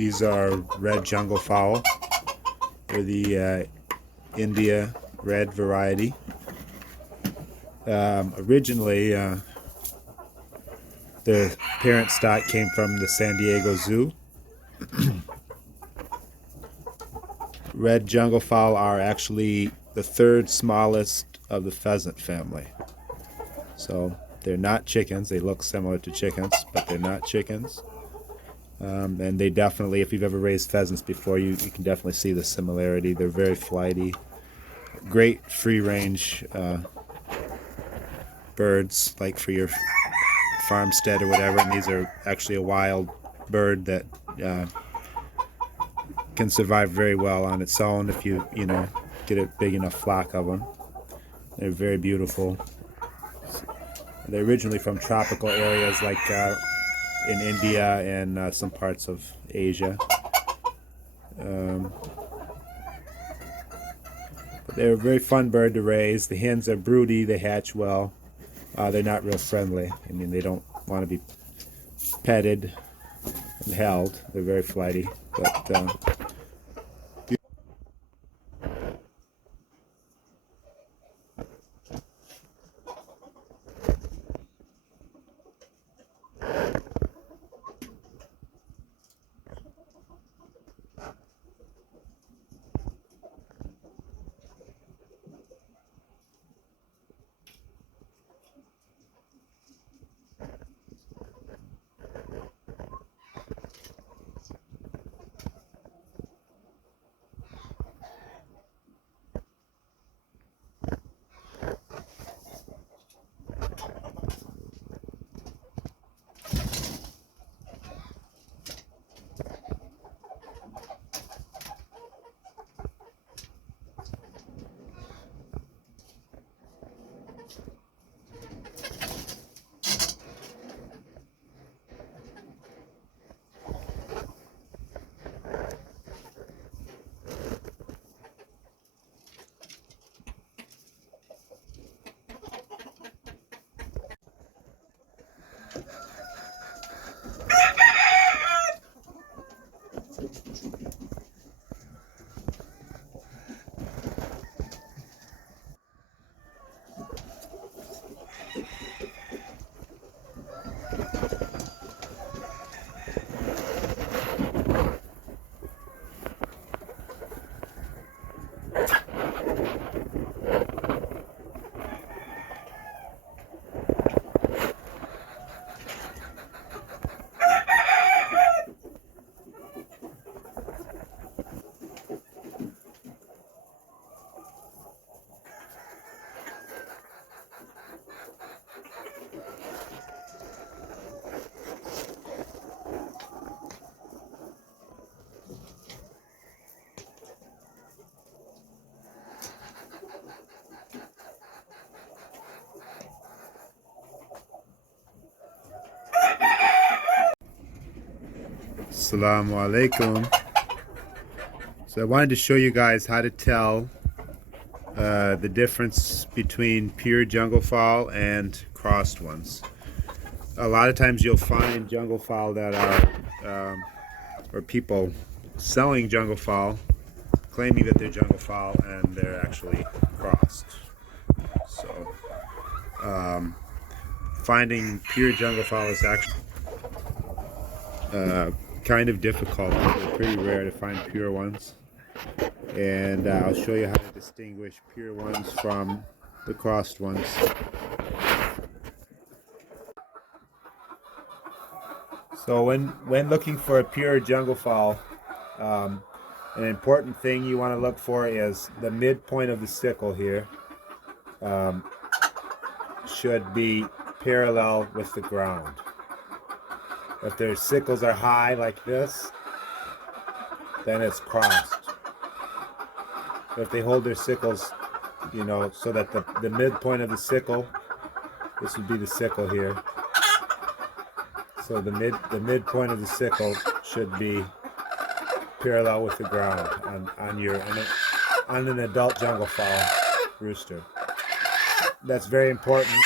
These are red jungle fowl. They're the India red variety. Originally, the parent stock came from the San Diego Zoo. Red jungle fowl are actually the third smallest of the pheasant family. So they're not chickens. They look similar to chickens, but they're not chickens. And they definitely, if you've ever raised pheasants before, you can definitely see the similarity. They're very flighty, great free-range birds, like for your farmstead or whatever. And these are actually a wild bird that can survive very well on its own if you get a big enough flock of them. They're very beautiful. They're originally from tropical areas like in India and some parts of Asia. But they're a very fun bird to raise. The hens are broody. They hatch well. They're not real friendly. I mean, they don't want to be petted and held. They're very flighty. But Assalamu alaikum. So I wanted to show you guys how to tell the difference between pure jungle fowl and crossed ones. A lot of times you'll find jungle fowl that are, or people selling jungle fowl, claiming that they're jungle fowl, and they're actually crossed. So finding pure jungle fowl is actually kind of difficult. They're pretty rare to find pure ones, and I'll show you how to distinguish pure ones from the crossed ones. So when looking for a pure jungle fowl, an important thing you want to look for is the midpoint of the sickle here should be parallel with the ground. If their sickles are high like this, then it's crossed. If they hold their sickles, so that the midpoint of the sickle, this would be the sickle here. So the midpoint of the sickle should be parallel with the ground on an adult jungle fowl rooster. That's very important.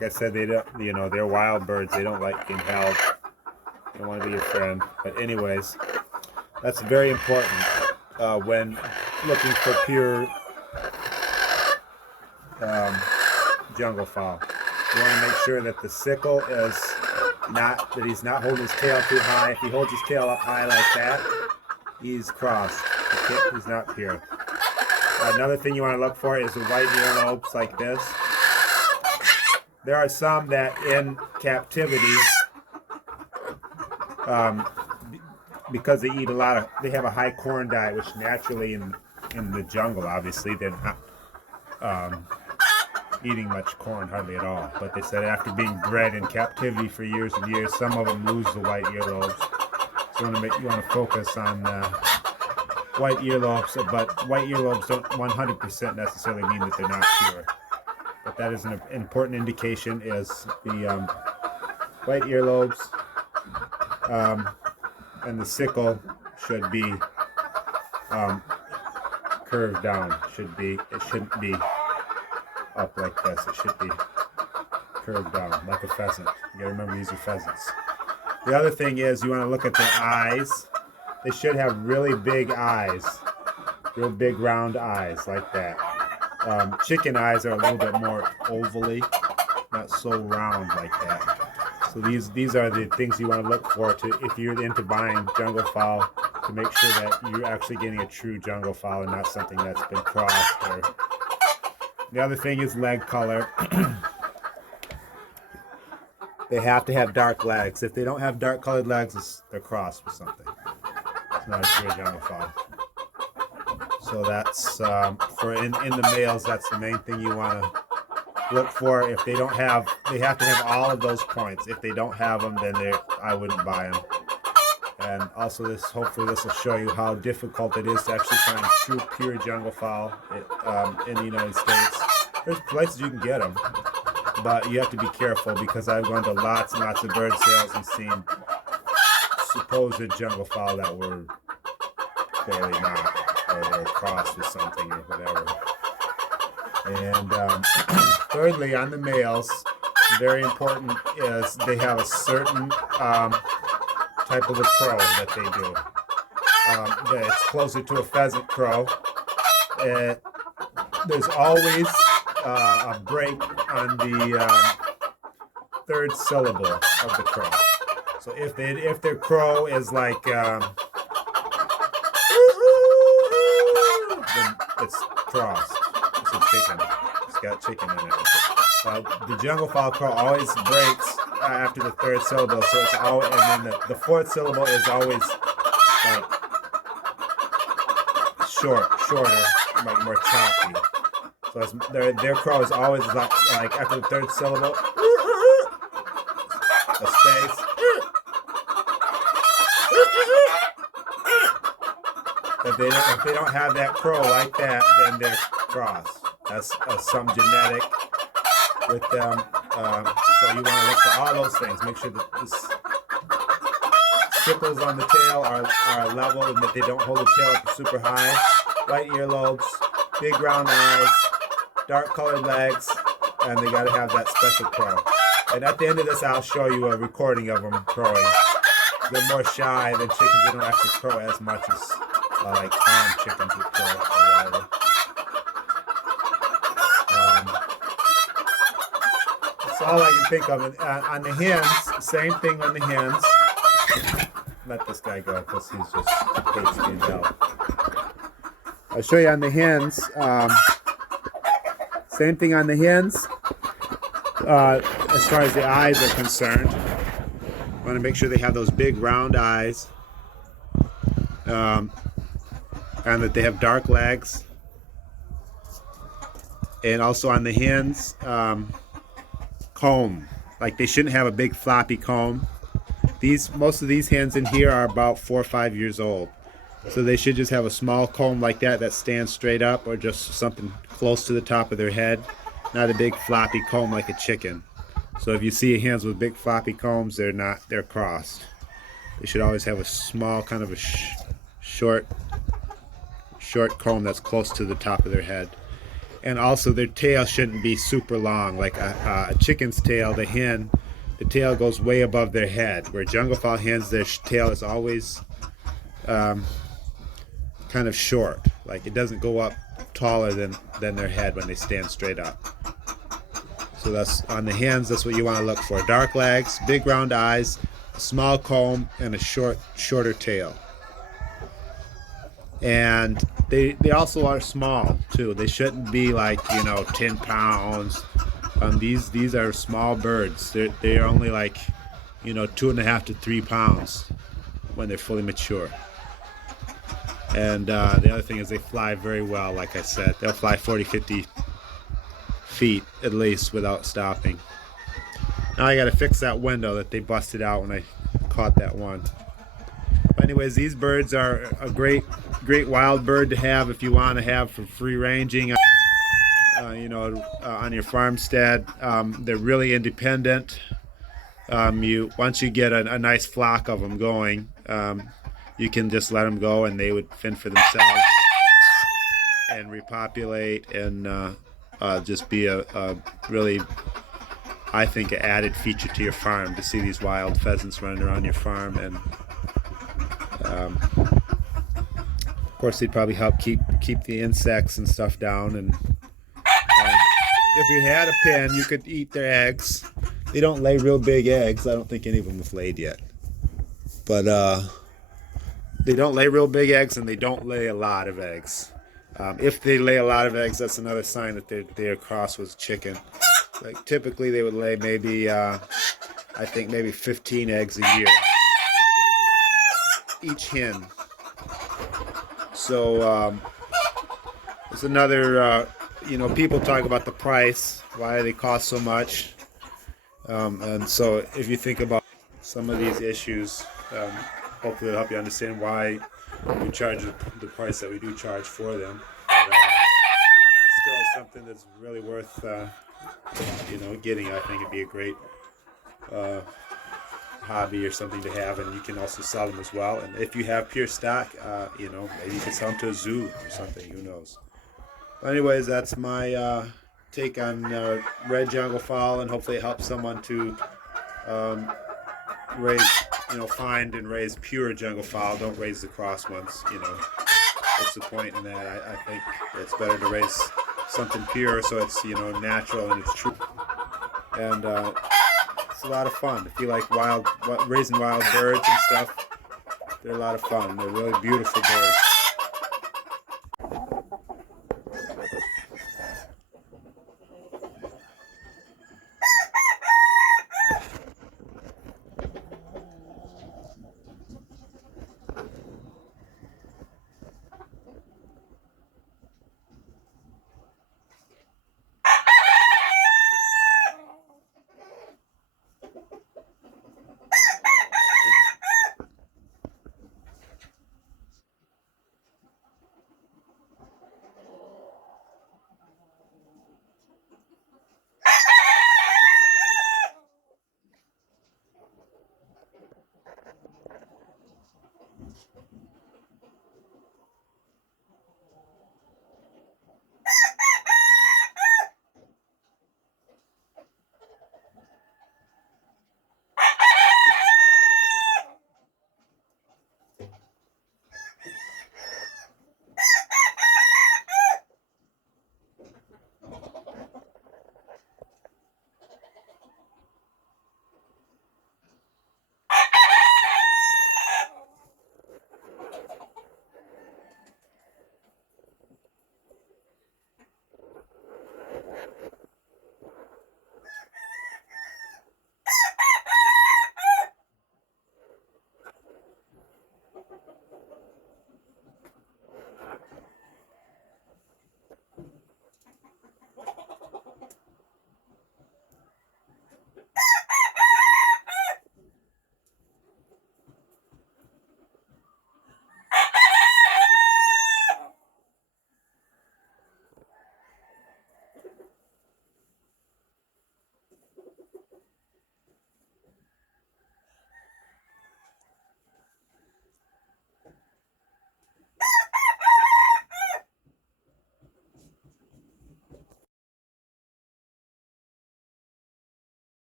Like I said, they don't, you know, they're wild birds. They don't like being held. They don't want to be your friend. But anyways, that's very important when looking for pure jungle fowl. You want to make sure that the sickle is not, that he's not holding his tail too high. If he holds his tail up high like that, he's crossed. He's not pure. Another thing you want to look for is the white earlobes like this. There are some that in captivity, because they eat a lot of, they have a high corn diet, which naturally in the jungle, obviously, they're not eating much corn, hardly at all. But they said after being bred in captivity for years and years, some of them lose the white earlobes. So you want to focus on white earlobes, but white earlobes don't 100% necessarily mean that they're not pure. But that is an important indication, is the white earlobes, and the sickle should be curved down. It shouldn't be up like this. It should be curved down like a pheasant. You gotta remember these are pheasants. The other thing is you want to look at their eyes. They should have really big eyes, real big round eyes like that. Chicken eyes are a little bit more ovally, not so round like that. So these are the things you want to look for if you're into buying jungle fowl, to make sure that you're actually getting a true jungle fowl and not something that's been crossed. The other thing is leg color. They have to have dark legs. If they don't have dark colored legs, they're crossed with something. It's not a true jungle fowl. So that's for in the males. That's the main thing you want to look for. If they don't have, they have to have all of those points. If they don't have them, then I wouldn't buy them. And also, hopefully this will show you how difficult it is to actually find true pure jungle fowl in the United States. There's places you can get them, but you have to be careful, because I've gone to lots and lots of bird sales and seen supposed jungle fowl that were clearly not, or they were crossed with something or whatever. And thirdly, on the males, very important is they have a certain type of a crow that they do. It's closer to a pheasant crow. There's always a break on the third syllable of the crow. So if their crow is like then it's crossed. It's a chicken. It's got chicken in it. The jungle fowl crow always breaks after the third syllable, so it's always, and then the fourth syllable is always like shorter, like more choppy. So their crow is always like after the third syllable, a space. If they don't have that crow like that, then they're crossed. That's some genetic with them. So you want to look for all those things. Make sure that the sickles on the tail are level, and that they don't hold the tail up super high. White earlobes, big round eyes, dark colored legs, and they got to have that special crow. And at the end of this, I'll show you a recording of them crowing. They're more shy than chickens. They don't actually crow as much as like farm chickens would crow or whatever. That's all I can think of. On the hens, same thing on the hens. Let this guy go, because he's just hates being held. I'll show you on the hens. Same thing on the hens. As far as the eyes are concerned, I want to make sure they have those big round eyes, and that they have dark legs. And also on the hens, comb. Like, they shouldn't have a big floppy comb. Most of these hens in here are about 4 or 5 years old. So they should just have a small comb like that stands straight up, or just something close to the top of their head. Not a big floppy comb like a chicken. So if you see hens with big floppy combs, they're crossed. They should always have a small kind of a short comb that's close to the top of their head. And also their tail shouldn't be super long. Like a chicken's tail, the hen, the tail goes way above their head. Where jungle fowl hens, their tail is always kind of short. Like it doesn't go up taller than their head when they stand straight up. So that's on the hens, that's what you want to look for. Dark legs, big round eyes, a small comb, and a shorter tail. And they also are small too. They shouldn't be like, 10 pounds. These are small birds. They're only like, 2.5 to 3 pounds when they're fully mature. And the other thing is they fly very well. Like I said, they'll fly 40, 50 feet at least without stopping. Now I got to fix that window that they busted out when I caught that one. But anyways, these birds are a great wild bird to have if you want to have for free ranging, on your farmstead. They're really independent. Once you get a nice flock of them going, you can just let them go and they would fend for themselves and repopulate and just be a really, I think, an added feature to your farm to see these wild pheasants running around your farm. And of course they'd probably help keep the insects and stuff down. And if you had a pen, you could eat their eggs. They don't lay real big eggs. I don't think any of them have laid yet, but they don't lay real big eggs, and they don't lay a lot of eggs. If they lay a lot of eggs, that's another sign that they're crossed with chicken. Like typically they would lay maybe I think maybe 15 eggs a year each hen. So it's another people talk about the price, why they cost so much, and so if you think about some of these issues, hopefully it'll help you understand why we charge the price that we do charge for them. But, it's still something that's really worth getting. I think it'd be a great hobby or something to have, and you can also sell them as well. And if you have pure stock, maybe you can sell them to a zoo or something, who knows. But anyways, that's my take on red jungle fowl, and hopefully it helps someone to find and raise pure jungle fowl. Don't raise the cross ones. What's the point in that? I think it's better to raise something pure, so it's natural and it's true. And it's a lot of fun. If you like raising wild birds and stuff, they're a lot of fun. They're really beautiful birds.